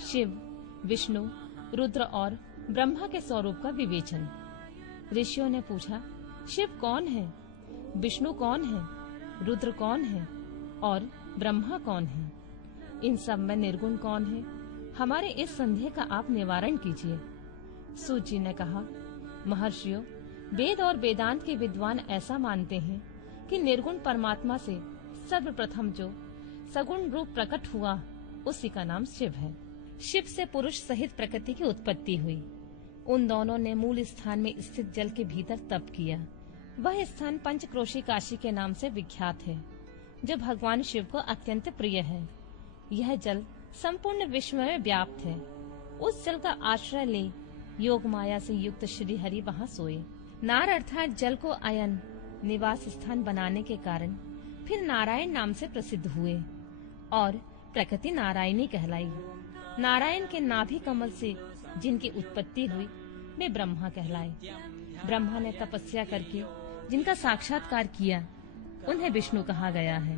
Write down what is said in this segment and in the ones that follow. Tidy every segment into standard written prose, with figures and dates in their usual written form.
शिव, विष्णु, रुद्र और ब्रह्मा के स्वरूप का विवेचन। ऋषियों ने पूछा, शिव कौन है, विष्णु कौन है, रुद्र कौन है और ब्रह्मा कौन है? इन सब में निर्गुण कौन है? हमारे इस संदेह का आप निवारण कीजिए। सूत जी ने कहा, महर्षियों, वेद और वेदांत के विद्वान ऐसा मानते हैं कि निर्गुण परमात्मा से सर्वप्रथम जो सगुण रूप प्रकट हुआ, उसी का नाम शिव है। शिव से पुरुष सहित प्रकृति की उत्पत्ति हुई। उन दोनों ने मूल स्थान में स्थित जल के भीतर तप किया। वह स्थान पंचक्रोशी काशी के नाम से विख्यात है, जो भगवान शिव को अत्यंत प्रिय है। यह जल संपूर्ण विश्व में व्याप्त है। उस जल का आश्रय ले योग माया से युक्त श्री हरि वहाँ सोए। नार अर्थात जल को अयन निवास स्थान बनाने के कारण फिर नारायण नाम से प्रसिद्ध हुए और प्रकृति नारायणी कहलाई। नारायण के नाभि कमल से जिनकी उत्पत्ति हुई, वे ब्रह्मा कहलाए। ब्रह्मा ने तपस्या करके जिनका साक्षात्कार किया, उन्हें विष्णु कहा गया है।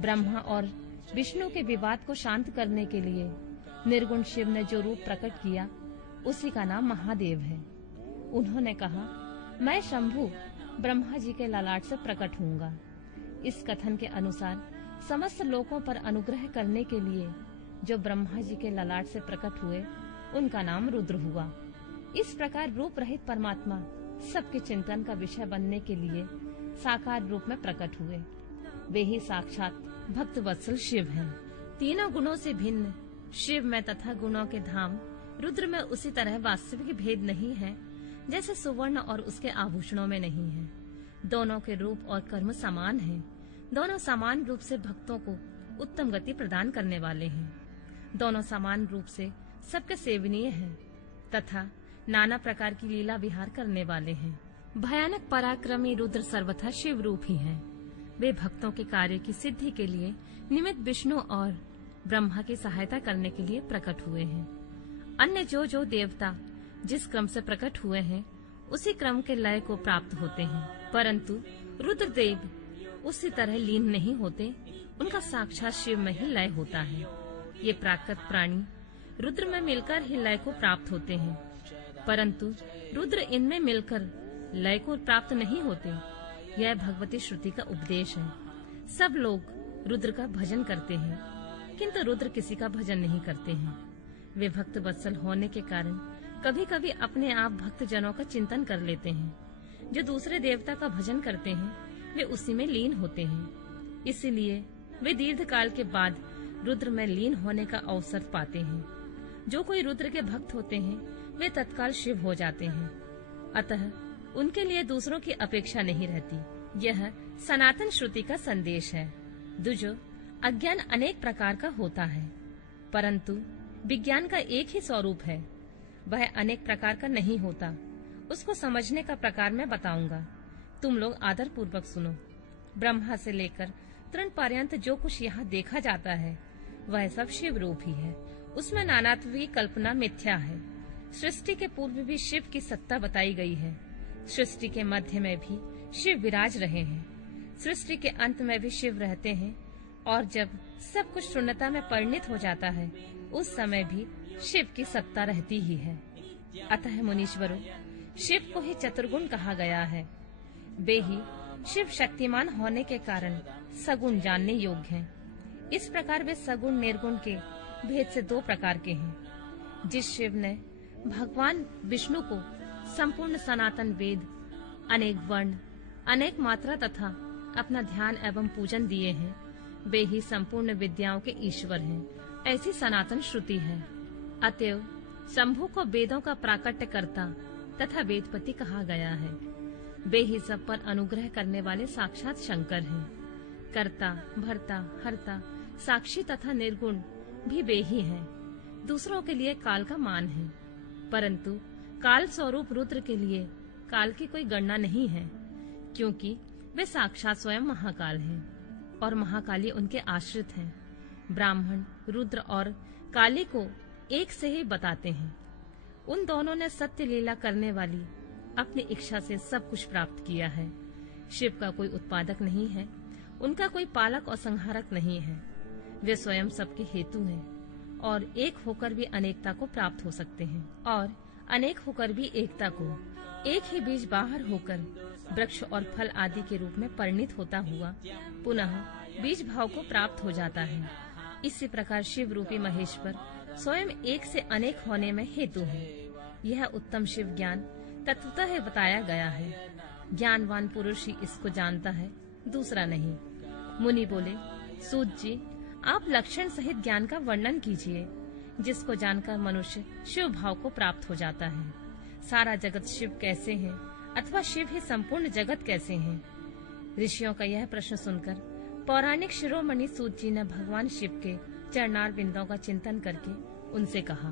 ब्रह्मा और विष्णु के विवाद को शांत करने के लिए निर्गुण शिव ने जो रूप प्रकट किया, उसी का नाम महादेव है। उन्होंने कहा, मैं शंभु ब्रह्मा जी के ललाट से प्रकट होऊंगा। इस कथन के अनुसार समस्त लोकों पर अनुग्रह करने के लिए जो ब्रह्मा जी के ललाट से प्रकट हुए, उनका नाम रुद्र हुआ। इस प्रकार रूप रहित परमात्मा सबके चिंतन का विषय बनने के लिए साकार रूप में प्रकट हुए। वे ही साक्षात भक्त वत्सल शिव हैं। तीनों गुणों से भिन्न शिव में तथा गुणों के धाम रुद्र में उसी तरह वास्तविक भेद नहीं है जैसे सुवर्ण और उसके आभूषणों में नहीं है। दोनों के रूप और कर्म समान हैं। दोनों समान रूप से भक्तों को उत्तम गति प्रदान करने वाले हैं। दोनों समान रूप से सबके सेवनीय हैं तथा नाना प्रकार की लीला विहार करने वाले हैं। भयानक पराक्रमी रुद्र सर्वथा शिव रूप ही हैं। वे भक्तों के कार्य की सिद्धि के लिए निमित्त विष्णु और ब्रह्मा की सहायता करने के लिए प्रकट हुए हैं। अन्य जो देवता जिस क्रम से प्रकट हुए हैं, उसी क्रम के लय को प्राप्त होते हैं, परंतु रुद्रदेव उसी तरह लीन नहीं होते। उनका साक्षात शिव में ही लय होता है। ये प्राकृत प्राणी रुद्र में मिलकर ही लय को प्राप्त होते हैं, परंतु रुद्र इनमें मिलकर लय को प्राप्त नहीं होते। यह भगवती श्रुति का उपदेश है। सब लोग रुद्र का भजन करते हैं, किंतु रुद्र किसी का भजन नहीं करते हैं। वे भक्त वत्सल होने के कारण कभी कभी अपने आप भक्त जनों का चिंतन कर लेते हैं। जो दूसरे देवता का भजन करते हैं, वे उसी में लीन होते हैं। इसलिए वे दीर्घ काल के बाद रुद्र में लीन होने का अवसर पाते हैं। जो कोई रुद्र के भक्त होते हैं, वे तत्काल शिव हो जाते हैं। अतः उनके लिए दूसरों की अपेक्षा नहीं रहती। यह सनातन श्रुति का संदेश है। दुजो अज्ञान अनेक प्रकार का होता है, परंतु विज्ञान का एक ही स्वरूप है। वह अनेक प्रकार का नहीं होता। उसको समझने का प्रकार मैं बताऊंगा। तुम लोग आदर पूर्वक सुनो। ब्रह्मा से लेकर तृण पर्यंत जो कुछ यहाँ देखा जाता है, वह सब शिव रूप ही है। उसमें नानात्व की कल्पना मिथ्या है। सृष्टि के पूर्व भी शिव की सत्ता बताई गई है। सृष्टि के मध्य में भी शिव विराज रहे हैं। सृष्टि के अंत में भी शिव रहते हैं, और जब सब कुछ शून्यता में परिणित हो जाता है, उस समय भी शिव की सत्ता रहती ही है। अतः मुनीश्वरों, शिव को ही चतुर्गुण कहा गया है। वे ही शिव शक्तिमान होने के कारण सगुण जानने योग्य हैं। इस प्रकार वे सगुण निर्गुण के भेद से दो प्रकार के हैं। जिस शिव ने भगवान विष्णु को संपूर्ण सनातन वेद, अनेक वर्ण, अनेक मात्रा तथा अपना ध्यान एवं पूजन दिए हैं, वे ही संपूर्ण विद्याओं के ईश्वर हैं। ऐसी सनातन श्रुति है। अतएव शंभु को वेदों का प्राकट्य करता तथा वेदपति कहा गया है। वे ही सब पर अनुग्रह करने वाले साक्षात शंकर हैं। कर्ता, भर्ता, हर्ता, साक्षी तथा निर्गुण भी वे ही हैं। दूसरों के लिए काल का मान है, परंतु काल स्वरूप रुद्र के लिए काल की कोई गणना नहीं है, क्योंकि वे साक्षात स्वयं महाकाल हैं और महाकाली उनके आश्रित हैं। ब्राह्मण रुद्र और काली को एक से ही बताते हैं। उन दोनों ने सत्य लीला करने वाली अपनी इच्छा से सब कुछ प्राप्त किया है। शिव का कोई उत्पादक नहीं है, उनका कोई पालक और संहारक नहीं है। वे स्वयं सबके हेतु हैं और एक होकर भी अनेकता को प्राप्त हो सकते हैं, और अनेक होकर भी एकता को। एक ही बीज बाहर होकर वृक्ष और फल आदि के रूप में परिणित होता हुआ पुनः बीज भाव को प्राप्त हो जाता है। इसी प्रकार शिव रूपी महेश्वर स्वयं एक से अनेक होने में हेतु है। यह उत्तम शिव ज्ञान तत्वतः बताया गया है। ज्ञानवान पुरुष ही इसको जानता है, दूसरा नहीं। मुनि बोले, सूत जी, आप लक्षण सहित ज्ञान का वर्णन कीजिए, जिसको जानकर मनुष्य शिव भाव को प्राप्त हो जाता है। सारा जगत शिव कैसे है, अथवा शिव ही संपूर्ण जगत कैसे है? ऋषियों का यह प्रश्न सुनकर पौराणिक शिरोमणि सूत जी ने भगवान शिव के चरणार बिंदों का चिंतन करके उनसे कहा,